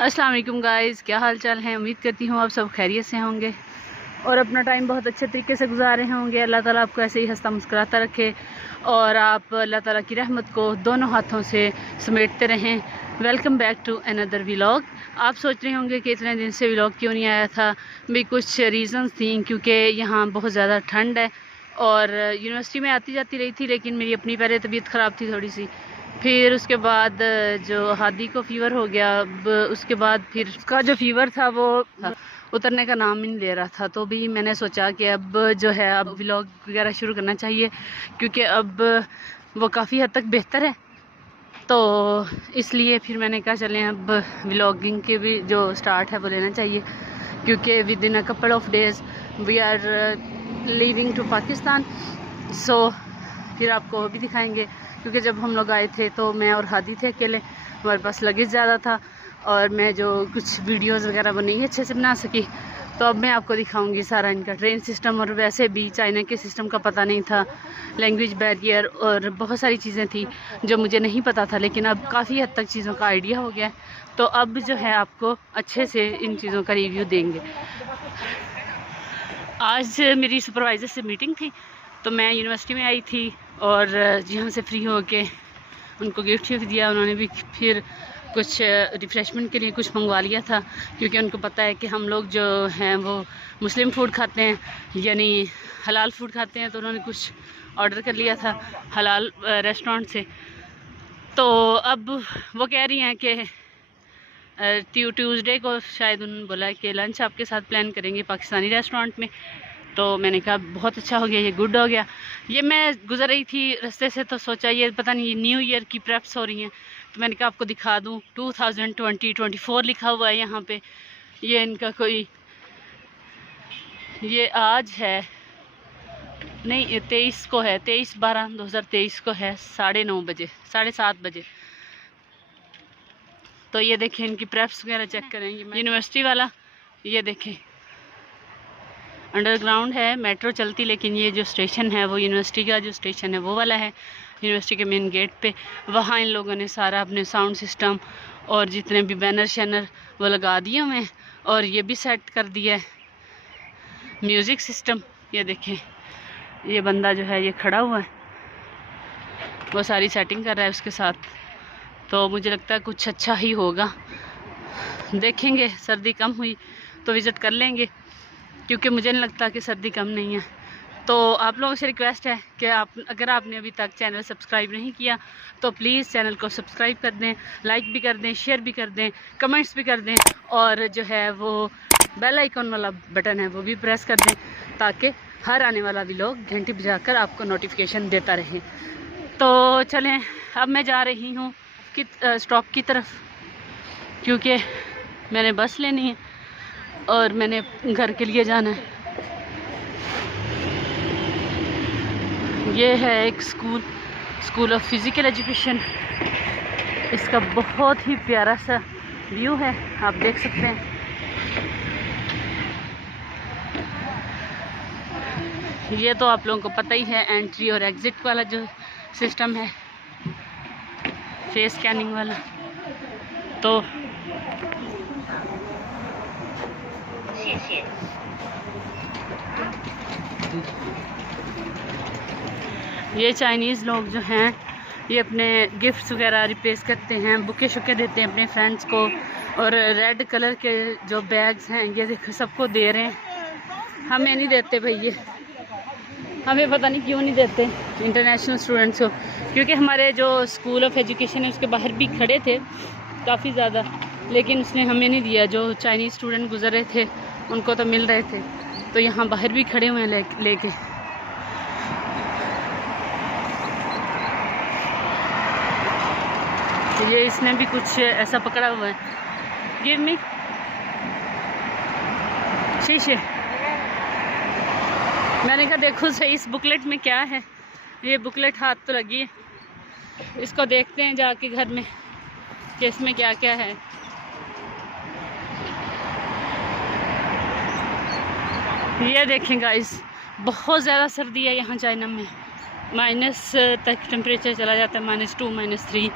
अस्सलाम वालेकुम गाइज़, क्या हाल चाल है। उम्मीद करती हूँ आप सब खैरियत से होंगे और अपना टाइम बहुत अच्छे तरीके से गुजार रहे होंगे। अल्लाह ताला आपको ऐसे ही हंसता मुस्कुराता रखे और आप अल्लाह ताला की रहमत को दोनों हाथों से समेटते रहें। Welcome back to another vlog. आप सोच रहे होंगे कि इतने दिन से व्लॉग क्यों नहीं आया था। भी कुछ रीज़न्स थी, क्योंकि यहाँ बहुत ज़्यादा ठंड है और यूनिवर्सिटी में आती जाती रही थी, लेकिन मेरी अपनी पहले तबीयत ख़राब थी थोड़ी सी। फिर उसके बाद जो हादी को फ़ीवर हो गया, अब उसके बाद फिर उसका जो फ़ीवर था वो उतरने का नाम ही नहीं ले रहा था। तो भी मैंने सोचा कि अब जो है अब व्लॉग वगैरह शुरू करना चाहिए, क्योंकि अब वो काफ़ी हद तक बेहतर है। तो इसलिए फिर मैंने कहा चलें अब व्लॉगिंग के भी जो स्टार्ट है वो लेना चाहिए, क्योंकि within a couple of days we are leaving to Pakistan. So फिर आपको वो भी दिखाएंगे, क्योंकि जब हम लोग आए थे तो मैं और हादी थे अकेले, हमारे पास लगेज ज़्यादा था और मैं जो कुछ वीडियोस वगैरह वो नहीं अच्छे से बना सकी। तो अब मैं आपको दिखाऊंगी सारा इनका ट्रेन सिस्टम। और वैसे भी चाइना के सिस्टम का पता नहीं था, लैंग्वेज बैरियर और बहुत सारी चीज़ें थी जो मुझे नहीं पता था, लेकिन अब काफ़ी हद तक चीज़ों का आइडिया हो गया है। तो अब जो है आपको अच्छे से इन चीज़ों का रिव्यू देंगे। आज मेरी सुपरवाइज़र से मीटिंग थी, तो मैं यूनिवर्सिटी में आई थी और यहाँ से फ्री हो के उनको गिफ्ट शिफ्ट दिया। उन्होंने भी फिर कुछ रिफ़्रेशमेंट के लिए कुछ मंगवा लिया था, क्योंकि उनको पता है कि हम लोग जो हैं वो मुस्लिम फूड खाते हैं, यानी हलाल फूड खाते हैं। तो उन्होंने कुछ ऑर्डर कर लिया था हलाल रेस्टोरेंट से। तो अब वो कह रही हैं कि ट्यूसडे को शायद उन्होंने बोला कि लंच आपके साथ प्लान करेंगे पाकिस्तानी रेस्टोरेंट में। तो मैंने कहा बहुत अच्छा हो गया, ये गुड हो गया। ये मैं गुजर रही थी रास्ते से तो सोचा ये पता नहीं न्यू ईयर की प्रेप्स हो रही हैं, तो मैंने कहा आपको दिखा दूं। 2024 लिखा हुआ है यहाँ पे। ये इनका कोई, ये आज है नहीं, 23 को है, 23/12/2023 को है, 9:30 बजे, 7:30 बजे। तो ये देखें इनकी प्रेप्स वगैरह चेक करेंगे। यूनिवर्सिटी वाला ये देखें अंडरग्राउंड है, मेट्रो चलती, लेकिन ये जो स्टेशन है वो यूनिवर्सिटी का जो स्टेशन है वो वाला है, यूनिवर्सिटी के मेन गेट पे। वहाँ इन लोगों ने सारा अपने साउंड सिस्टम और जितने भी बैनर शैनर वो लगा दिए हुए हैं और ये भी सेट कर दिया है म्यूज़िक सिस्टम। ये देखें ये बंदा जो है ये खड़ा हुआ है, वो सारी सेटिंग कर रहा है उसके साथ। तो मुझे लगता है कुछ अच्छा ही होगा, देखेंगे। सर्दी कम हुई तो विज़िट कर लेंगे, क्योंकि मुझे नहीं लगता कि सर्दी कम नहीं है। तो आप लोगों से रिक्वेस्ट है कि अगर आपने अभी तक चैनल सब्सक्राइब नहीं किया तो प्लीज़ चैनल को सब्सक्राइब कर दें, लाइक भी कर दें, शेयर भी कर दें, कमेंट्स भी कर दें, और जो है वो बेल आइकन वाला बटन है वो भी प्रेस कर दें, ताकि हर आने वाला व्लॉग घंटी बजाकर आपको नोटिफिकेशन देता रहे। तो चलें अब मैं जा रही हूँ स्टॉप की तरफ, क्योंकि मैंने बस लेनी है और मैंने घर के लिए जाना है। ये है एक स्कूल ऑफ फिज़िकल एजुकेशन। इसका बहुत ही प्यारा सा व्यू है, आप देख सकते हैं। ये तो आप लोगों को पता ही है, एंट्री और एग्ज़िट वाला जो सिस्टम है, फेस स्कैनिंग वाला। तो ये चाइनीज़ लोग जो हैं ये अपने गिफ्ट्स वगैरह रिप्लेस करते हैं, बुके शुके देते हैं अपने फ्रेंड्स को। और रेड कलर के जो बैग्स हैं ये देखो सबको दे रहे हैं, हमें नहीं देते भाई, ये हमें पता नहीं क्यों नहीं देते इंटरनेशनल स्टूडेंट्स को, क्योंकि हमारे जो स्कूल ऑफ एजुकेशन है उसके बाहर भी खड़े थे काफ़ी ज़्यादा, लेकिन उसने हमें नहीं दिया। जो चाइनीज़ स्टूडेंट गुजर रहे थे उनको तो मिल रहे थे, तो यहाँ बाहर भी खड़े हुए हैं लेके। ये इसने भी कुछ ऐसा पकड़ा हुआ है, गिव मी शीशे। मैंने कहा देखो सही इस बुकलेट में क्या है। ये बुकलेट हाथ तो लगी है, इसको देखते हैं जाके घर में कि इसमें क्या क्या है। ये देखें गाइस, बहुत ज़्यादा सर्दी है यहाँ चाइना में, माइनस तक टेम्परेचर चला जाता है, -2 -3।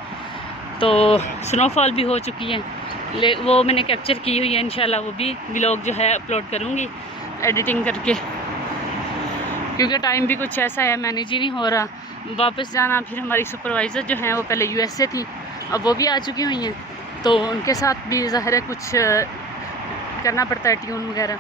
तो स्नोफॉल भी हो चुकी है, वो मैंने कैप्चर की हुई है। इंशाल्लाह वो भी व्लॉग जो है अपलोड करूँगी एडिटिंग करके, क्योंकि टाइम भी कुछ ऐसा है मैनेज ही नहीं हो रहा। वापस जाना, फिर हमारी सुपरवाइज़र जो हैं वो पहले यूएस से थी, अब वो भी आ चुकी हुई हैं, तो उनके साथ भी ज़ाहिर है कुछ करना पड़ता है, ट्यून वगैरह,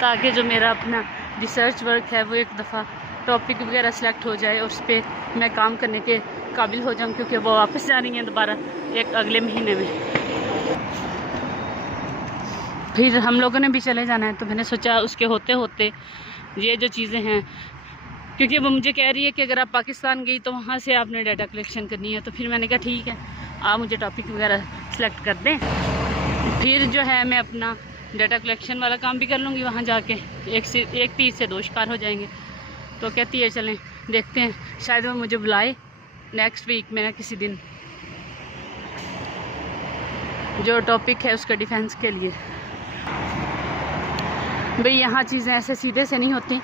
ताकि जो मेरा अपना रिसर्च वर्क है वो एक दफ़ा टॉपिक वगैरह सेलेक्ट हो जाए और उस पर मैं काम करने के काबिल हो जाऊँ, क्योंकि वो वापस जा रही हैं दोबारा एक अगले महीने में। फिर हम लोगों ने भी चले जाना है, तो मैंने सोचा उसके होते होते ये जो चीज़ें हैं, क्योंकि वो मुझे कह रही है कि अगर आप पाकिस्तान गई तो वहाँ से आपने डाटा कलेक्शन करनी है, तो फिर मैंने कहा ठीक है, आप मुझे टॉपिक वगैरह सेलेक्ट कर दें, फिर जो है मैं अपना डाटा कलेक्शन वाला काम भी कर लूँगी वहाँ जाके, एक तीर से दो शिकार हो जाएंगे। तो कहती है चलें देखते हैं, शायद वो मुझे बुलाए नेक्स्ट वीक में ना किसी दिन, जो टॉपिक है उसका डिफेंस के लिए। भाई यहाँ चीज़ें ऐसे सीधे से नहीं होती,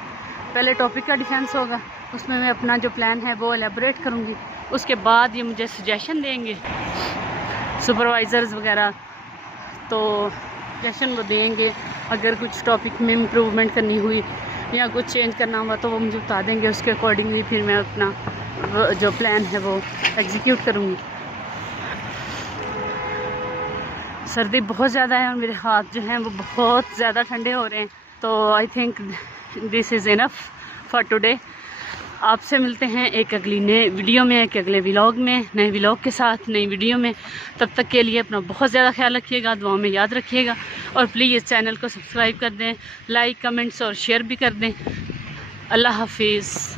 पहले टॉपिक का डिफेंस होगा, उसमें मैं अपना जो प्लान है वो एलेबोरेट करूँगी, उसके बाद ये मुझे सजेशन देंगे सुपरवाइज़र्स वगैरह, तो सजेशन वो देंगे। अगर कुछ टॉपिक में इम्प्रूवमेंट करनी हुई या कुछ चेंज करना हुआ तो वो मुझे बता देंगे, उसके अकॉर्डिंगली फिर मैं अपना जो प्लान है वो एग्जीक्यूट करूँगी। सर्दी बहुत ज़्यादा है और मेरे हाथ जो हैं वो बहुत ज़्यादा ठंडे हो रहे हैं, तो I think this is enough for today. आपसे मिलते हैं एक अगली नए वीडियो में, एक अगले व्लॉग में, नए व्लॉग के साथ, नई वीडियो में। तब तक के लिए अपना बहुत ज़्यादा ख्याल रखिएगा, दुआओं में याद रखिएगा, और प्लीज़ चैनल को सब्सक्राइब कर दें, लाइक कमेंट्स और शेयर भी कर दें। अल्लाह हाफिज़।